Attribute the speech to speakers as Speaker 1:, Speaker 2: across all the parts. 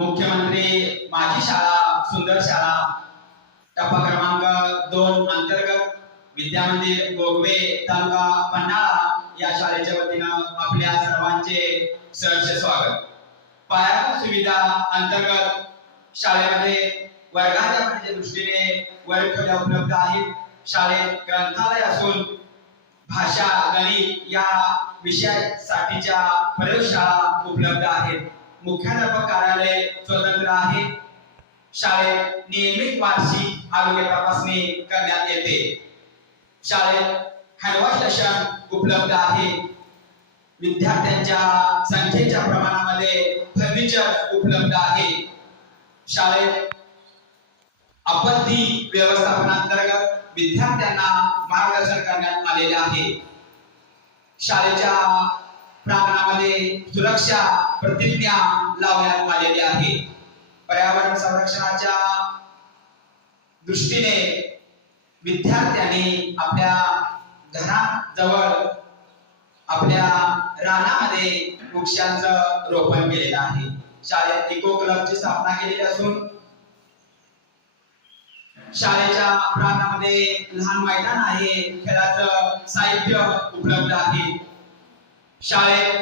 Speaker 1: मुख्यमंत्री माझी शाळा सुंदर शाळा. टप्पा क्रमांक दोन अंतर्गत विद्यामंदिर गोगवे तालुका पन्हाळा या शाळेच्या वतीनं आपल्या सर्वांचे सहर्ष स्वागत. पायाभूत सुविधा अंतर्गत शाळेमध्ये वर्गाच्या दृष्टीने वर्गखोल्या उपलब्ध आहेत. शाळेत ग्रंथालय असून भाषा गणित या विषयासाठीच्या प्रयोगशाळा उपलब्ध आहेत. मुख्याध्यापक कार्यालय स्वतंत्र आहे. शाळेत नियमित वार्षिक आरोग्य तपासणी करण्यात येते. शाळेत हँडवॉश लक्षण उपलब्ध आहे. विद्यार्थ्यांच्या संख्येच्या प्रमाणामध्ये फर्निचर उपलब्ध आहे. शाळेत आपत्ती व्यवस्थापनांतर्गत विद्यार्थ्यांना मार्गदर्शन करण्यात आलेले आहे. शाळेच्या प्रांगणामध्ये सुरक्षा प्रतिज्ञा लावण्यात आलेली आहे. पर्यावरण संरक्षणाच्या दृष्टीने विद्यार्थ्यांनी आपल्या घराजवळ आपल्या रानामध्ये वृक्षांचं रोपण केलेलं आहे. शाळेत इको क्लबची स्थापना केलेली असून शाळेच्या प्रांगणामध्ये लहान मैदान आहे. खेळाचं साहित्य उपलब्ध आहे. शाळेत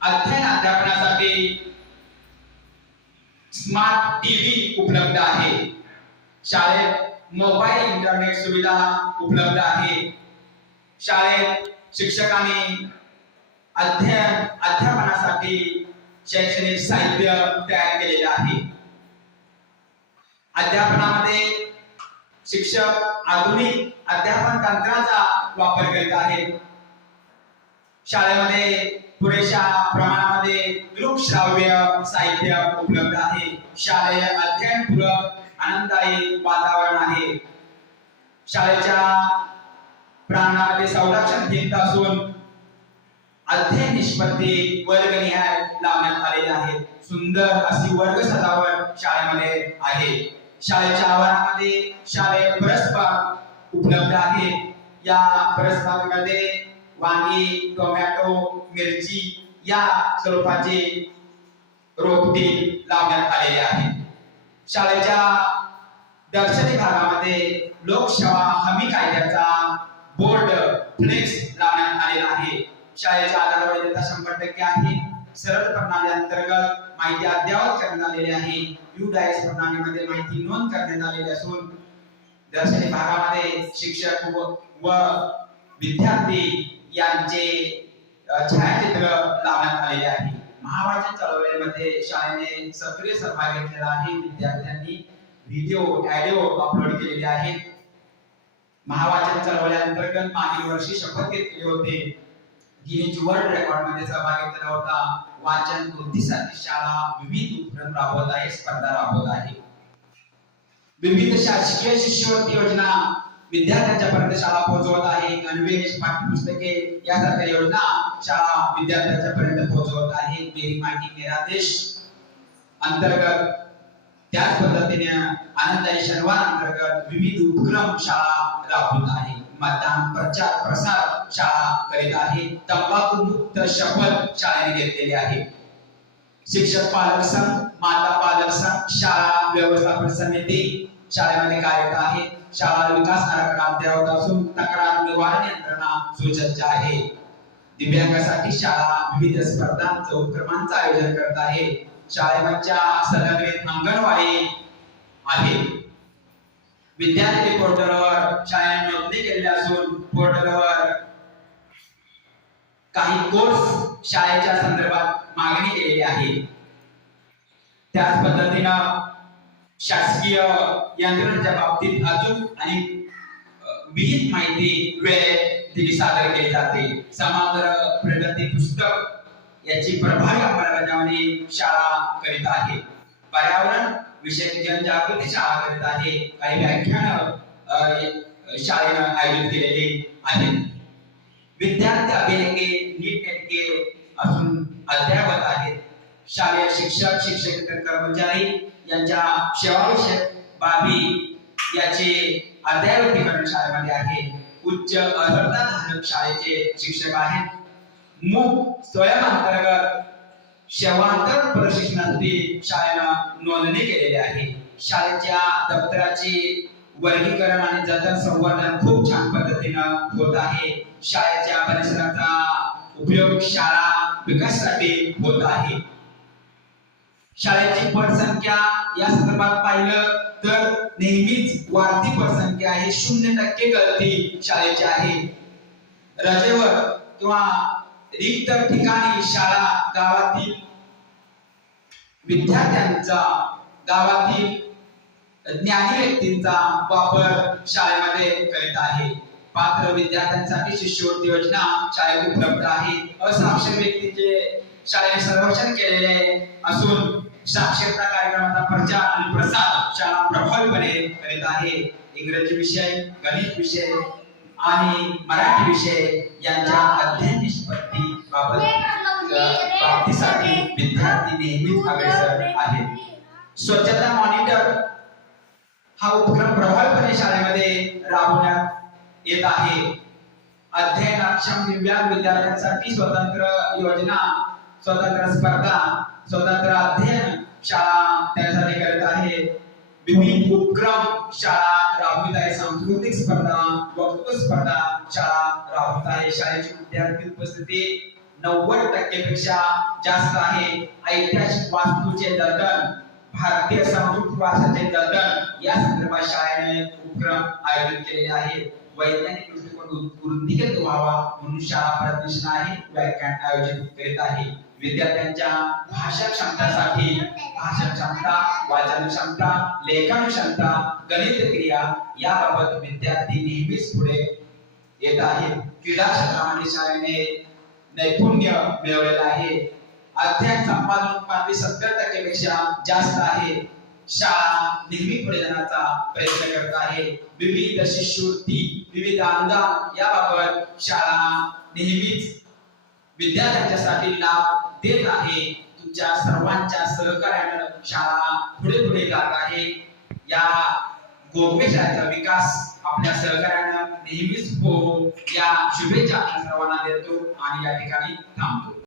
Speaker 1: अध्ययन अध्यापनासाठी स्मार्ट टीव्ही उपलब्ध आहे. शाळेत मोबाईल इंटरनेट सुविधा उपलब्ध आहे. शाळेत शिक्षकांनी अध्ययन अध्यापनासाठी शैक्षणिक साहित्य तयार केलेले आहे. अध्यापनामध्ये शिक्षक आधुनिक अध्यापन तंत्राचा वापर करीत आहेत. शाळेमध्ये पुरेशा प्रमाणामध्ये दृकश्राव्य साहित्य उपलब्ध आहे. शालेय अध्ययनपूरक आनंददायी वातावरण आहे. शाळेच्या प्रांगणामध्ये संरक्षण भिंत असून अध्ययन निष्पत्ती वर्गनिहाय लावण्यात आलेले आहेत सुंदर अशी वर्ग सजावट शाळेमध्ये आहे. शाळेच्या आवारामध्ये शालेय परसबाग उपलब्ध आहे. या परसबागेमध्ये वांगी टोमॅटो मिरची या स्वरूपाचे रोपटे लावण्यात आलेले आहे. शाळेच्या दर्शनी भागामध्ये लोकसेवा हमी कायद्याचा बोर्ड फ्लेक्स लावण्यात आलेला आहे. शाळेच्या आधार वैधता शंभर टक्के आहे. सरळ प्रणाली अंतर्गत माहिती अद्ययावत करण्यात आलेली आहे. यू डायस प्रणालीमध्ये माहिती नोंद करण्यात आलेली असून दर्शनी भागामध्ये शिक्षक व विद्यार्थी यांचे छायाचित्र लावण्यात आलेले आहे. महावाचन चळवळीमध्ये शाळेने सक्रिय सहभाग घेतलेला आहे. विद्यार्थ्यांनी व्हिडिओ ऑडिओ अपलोड केलेले आहेत महावाचन चळवळी मागील वर्षी शपथ घेतली होते. गिनीज वर्ल्ड रेकॉर्डमध्ये सहभाग घेतला होता. वाचन वृद्धीसाठी शाळा विविध उपक्रम राबवत आहे स्पर्धा राबवत आहे. विविध शासकीय शिष्यवृत्ती योजना विद्यार्थ्यांच्यापर्यंत शाळा पोहोचवत आहे. गणवेश पाठ्यपुस्तके यासारख्या योजना शाळा विद्यार्थ्यांच्या पर्यंत पोहोचवत आहे. मेरी माटी मेरा देश अंतर्गत त्याच पद्धतीने आनंदाई शनिवार अंतर्गत विविध उपक्रम शाळा राबवत आहे. मतदान प्रचार प्रसार शाळा करीत आहे. तंबाखू मुक्त शपथ शाळेने घेतलेली आहे. शिक्षक पालक संघ माता पालक संघ शाळा व्यवस्थापन समिती शाळेमध्ये कार्यरत आहे. शाळा विकास आराखडा अद्ययावत असून तक्रार निवारण यंत्रणा सुसज्ज आहे. दिव्यांगासाठी शाळा विविध स्पर्धांचं उपक्रमांचं आयोजन करत आहे. शाळेच्या संलग्नित अंगणवाडी आहे. विद्यार्थी पोर्टलवर शाळेने नोंदणी केलेली असून पोर्टलवर काही कोर्स शाळेच्या संदर्भात मागणी केलेली आहे. त्याच पद्धतीनं शासकीय यंत्रणांच्या बाबतीत अजून आणि विहित माहिती वेळ तिने सादर केली जाते. समांतर प्रगती पुस्तक याची प्रभावी अंमलबजावणी शाळा करीत आहे. पर्यावरण विषयक जनजागृती शाळा करीत आहे. काही व्याख्यान शाळेनं आयोजित केलेली आहेत. विद्यार्थी अभिलेखे नीट नेटके असून अद्ययावत आहेत. शालेय शिक्षक शिक्षक कर्मचारी यांच्या सेवाविषयक बाबी याचे अद्यावतीकरण शाळेमध्ये आहे. उच्च अर्हता धारक शाळेचे शिक्षक आहेत. मूक स्वयं अंतर्गत सेवांतर प्रशिक्षणासाठी शाळेनं नोंदणी केलेली आहे. शाळेच्या दप्तराची वर्गीकरण आणि जतन संवर्धन खूप छान पद्धतीनं होत आहे. शाळेच्या परिसराचा उपयोग शाळा विकासासाठी होत आहे. शाळेची पटसंख्या या संदर्भात पाहिलं तर नेहमीच वाढती पटसंख्या आहे. शून्य टक्के गळती शाळेची आहे. रजेवर किंवा रिक्त ठिकाणी शाळा गावातील विद्यार्थ्यांचा गावातील ज्ञानी व्यक्तींचा वापर शाळेमध्ये करीत आहे. पात्र विद्यार्थ्यांसाठी शिष्यवृत्ती योजना शाळेत उपलब्ध आहे. असाक्षर व्यक्तीचे शाळेने सर्वेक्षण केलेले असून साक्षरता कार्यक्रमाचा प्रचार आणि प्रसार शाळा प्रभावीपणे करीत आहे. इंग्रजी विषय गणित विषय आणि मराठी विषय यांच्या अध्ययन निष्पत्ती बाबत प्राप्तीसाठी विद्यार्थी नेहमीच अग्रेसर आहेत. स्वच्छता मॉनिटर हा उपक्रम प्रभावीपणे शाळेमध्ये राबवण्यात येत आहे. अध्ययनाक्षम दिव्यांग विद्यार्थ्यांसाठी स्वतंत्र योजना स्वतंत्र स्पर्धा स्वतंत्र अध्ययन शाळा त्यासाठी करत आहे. विविध उपक्रम शाळा राबवित आहे. सांस्कृतिक स्पर्धा वक्तृत्व स्पर्धा शाळा राबवित आहे. शाळेची विद्यार्थी उपस्थिती नव्वद टक्केपेक्षा जास्त आहे. ऐतिहासिक वास्तूचे जतन भारतीय संस्कृत वारसाचे जतन या संदर्भात शाळेने उपक्रम आयोजित केलेले आहे वैज्ञानिक दृष्टिकोन वृद्धिगत व्हावा म्हणून शाळा प्रतिष्ठा आहे व्याख्यान आयोजित करीत आहे. विद्यार्थ्यांच्या भाषा क्षमतासाठी भाषा क्षमता वाचन क्षमता लेखन क्षमता गणित क्रिया याबाबत विद्यार्थी नेहमीच पुढे येत आहेत. क्रीडा क्षेत्रामध्ये शाळेने नैपुण्य मिळवलेलं आहे. अध्ययन संपादन उत्पादन सत्तर टक्के पेक्षा जास्त आहे. शाळा नेहमी पुढे जाण्याचा प्रयत्न करत आहे. विविध शिष्यवृत्ती विविध अनुदान याबाबत शाळा नेहमीच विद्यार्थ्यांच्यासाठी लाभ देत आहे. तुमच्या सर्वांच्या सहकार्यानं शाळा पुढे पुढे जात आहे. या गोपे शाळेचा विकास आपल्या सहकार्यानं नेहमीच हो या शुभेच्छा सर्वांना देतो आणि या ठिकाणी थांबतो.